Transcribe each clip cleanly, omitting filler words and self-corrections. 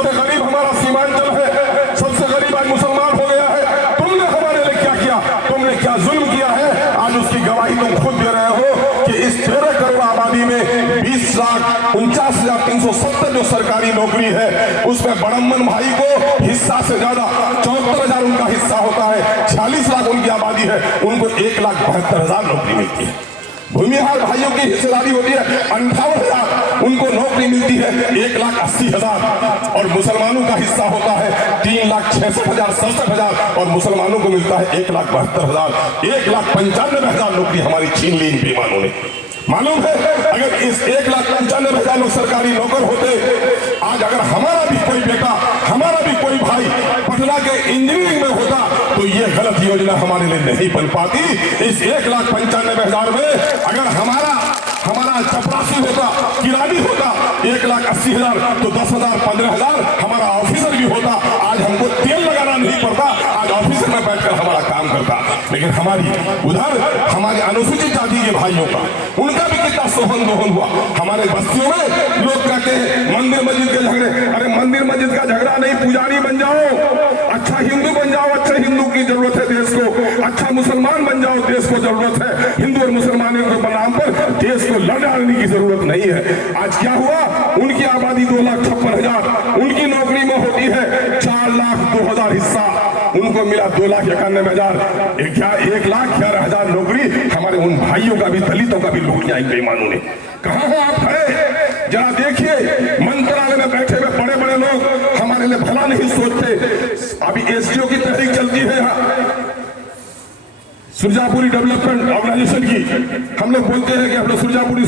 सबसे गरीब हमारा सीमांचल है, सबसे गरीब आज मुसलमान हो गया है। तुमने हमारे लिए क्या किया, तुमने क्या जुल्म किया है, आज उसकी गवाही तुम खुद दे रहे हो कि इस 13 करोड़ आबादी में 20,49,370 जो सरकारी नौकरी है उसमें बड़म्मन भाई को हिस्सा से ज्यादा 74,000 उनका हिस्सा होता है। 46 लाख उनकी आबादी है, उनको 1,72,000 नौकरी मिलती है। भूमिहार भाइयों की हिस्सेदारी होती है 58,000, उनको नौकरी मिलती है 1,80,000 और मुसलमानों का हिस्सा होता है 3,66,000 67,000 और मुसलमानों को मिलता है 1,72,000। 1,95,000 नौकरी हमारी छीन ली इन बेईमानों ने। मालूम है अगर इस 1,95,000 लोग सरकारी नौकर होते, आज अगर हमारा भी कोई बेटा, हमारा भी कोई भाई पटना के इंजीनियरिंग में होता तो ये गलत योजना हमारे लिए नहीं बन पाती। इस 1,95,000 में अगर हमारा चपरासी होता, किरानी होता 1,80,000 तो 10,000 15,000 हमारा ऑफिसर भी होता। आज हमको तेल लगाना नहीं पड़ता, आज ऑफिसर में बैठकर हमारा काम करता। लेकिन हमारे अनुसूचित जाति के भाइयों का, उनका भी कितना सोहन दोहन हुआ। हमारे बस्तियों में लोग कहते हैं मंदिर मस्जिद के झगड़े, अरे मंदिर मस्जिद का झगड़ा नहीं, पुजारी बन जाओ, अच्छा हिंदू बन जाओ, अच्छे हिंदू की जरूरत है देश को, अच्छा मुसलमान बन जाओ, देश को जरूरत है। हिंदू और मुसलमानों के नाम पर देश को लड़ने की जरूरत नहीं है। आज क्या हुआ, उनकी आबादी 2,56,000, उनकी नौकरी में होती है 4,02,000 हिस्सा, उनको मिला 2,91,000। 1,11,000 नौकरी हमारे उन भाइयों का भी, दलितों का भी लूट लिया इन बेईमानों ने। कहां है आप खड़े, जरा देखिए। मंत्रालय में बैठे हुए बड़े बड़े लोग हमारे लिए भला नहीं सोचते। अभी एसडीओ की तहरीक चलती है यहाँ सुरजापुरी डेवलपमेंट ऑर्गेनाइजेशन की। हम लोग बोलते हैं कि हम लोग सुरजापुरी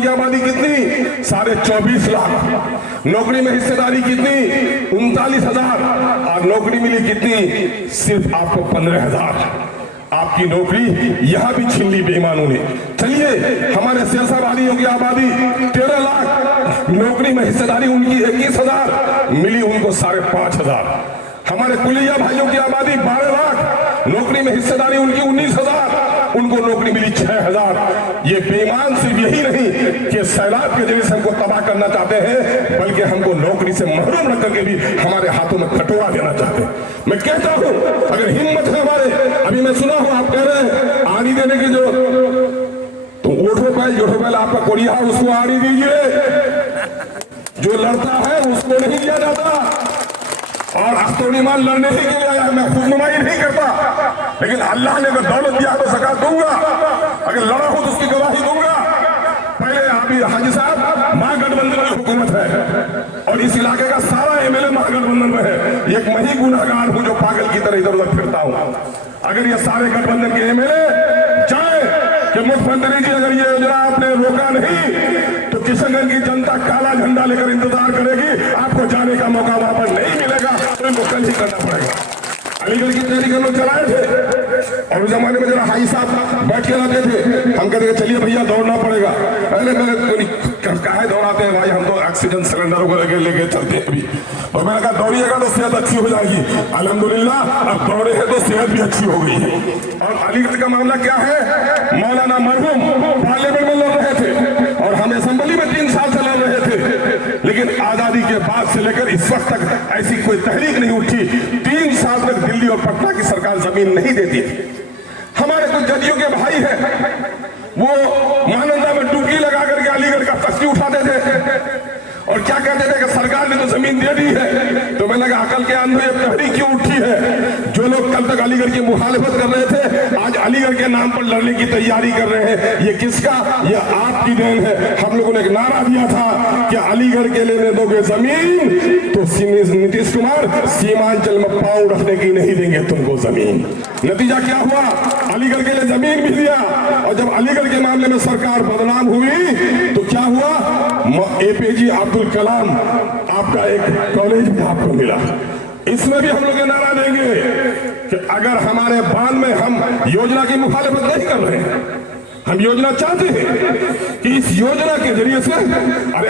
की आबादी कितनी, 24.5 लाख। नौकरी में हिस्सेदारी कितनी, 39,000 और नौकरी मिली कितनी, सिर्फ आपको 15,000। आपकी नौकरी यहां भी छीन ली बेईमानों ने। चलिए हमारे सियासतदानियों की आबादी 13 लाख, नौकरी में हिस्सेदारी उनकी 21,000 मिली, उनको 5,500। हमारे कुलिया भाइयों की आबादी 12 लाख, नौकरी में हिस्सेदारी उनकी 19,000, उनको नौकरी मिली 6,000। ये बेईमान सिर्फ यही नहीं कि सैलाब के जरिए से हमको तबाह करना चाहते हैं, बल्कि हमको नौकरी से महरूम रख करके भी हमारे हाथों में कटोरा देना चाहते हैं। मैं कहता हूं अगर हिम्मत है हमारे, अभी मैं सुना हूं आप कह रहे हैं आड़ी देने की जो, तो ओठो पहले आपका कोरिया उसको आड़ी दीजिए, जो लड़ता है उसको नहीं दिया जाता। और अख्तौनीमान लड़ने ही के लिए आया, मैं खुदनुमाई नहीं करता, लेकिन अल्लाह ने अगर दौलत दिया तो ज़कात दूंगा, अगर लड़ा हो तो उसकी गवाही दूंगा। पहले अभी हाजी साहब महागठबंधन की हुकूमत है और इस इलाके का सारा एमएलए महागठबंधन में है। एक मैं ही गुनाहगार हूं जो पागल की तरह इधर उधर फिरता हूं। अगर ये सारे गठबंधन के एमएलए चाहे कि मुख्यमंत्री जी अगर ये योजना आपने रोका नहीं तो किशनगंज की जनता काला झंडा लेकर इंतजार करेगी, आपको जाने का मौका वहां पर नहीं मिलेगा, तो इनको कल ही करना पड़ेगा। अलीगढ़ की तैयारी हम लोग चलाए थे और उस जमाने में जरा हाई साहब बैठ के लाते थे, हम कहते चलिए भैया दौड़ना पड़ेगा। अरे मैंने काहे दौड़ाते हैं भाई, हम तो ऑक्सीजन सिलेंडर वगैरह लेके चलते हैं अभी। और मैंने कहा दौड़िएगा तो सेहत अच्छी हो जाएगी। अल्हम्दुलिल्लाह अब दौड़े हैं तो सेहत भी अच्छी हो गई है। और अलीगढ़ का मामला क्या है, मौलाना मरहूम पार्लियामेंट में लड़ रहे थे और हम असेंबली में 3 साल से लड़ रहे थे, लेकिन आजादी के बाद से लेकर इस वक्त तक ऐसी कोई तहरीक नहीं उठी। 3 साल तक दिल्ली और पटना की सरकार जमीन नहीं देती थी। हमारे कुछ जदियों के भाई हैं, वो महानंदा में डुबकी लगा करके अलीगढ़ का तख्ती उठाते थे और क्या कहते थे कि सरकार ने तो जमीन दे दी है। तो मैंने कहा अकल के अंधे तहरीक क्यों उठी है? जो लोग कल तक अलीगढ़ की मुखालिफत कर रहे थे, आज अलीगढ़ के नाम पर लड़ने की तैयारी कर रहे हैं। ये किसका? ये आपकी देन है। हम लोगों ने एक नारा दिया था कि अलीगढ़ के लेने दोगे जमीन तो नीतीश कुमार सीमांचल में पांव रखने की नहीं देंगे तुमको जमीन। नतीजा क्या हुआ? अलीगढ़ के लिए जमीन भी दिया और जब अलीगढ़ के मामले में सरकार बदनाम हुई तो क्या हुआ? एपीजे अब्दुल कलाम आपका एक कॉलेज भी आपको मिला। इसमें भी हम लोग नारा देंगे कि अगर हमारे बांध में हम योजना की मुखालिफत नहीं कर रहे हैं, हम योजना चाहते हैं कि इस योजना के जरिए से अरे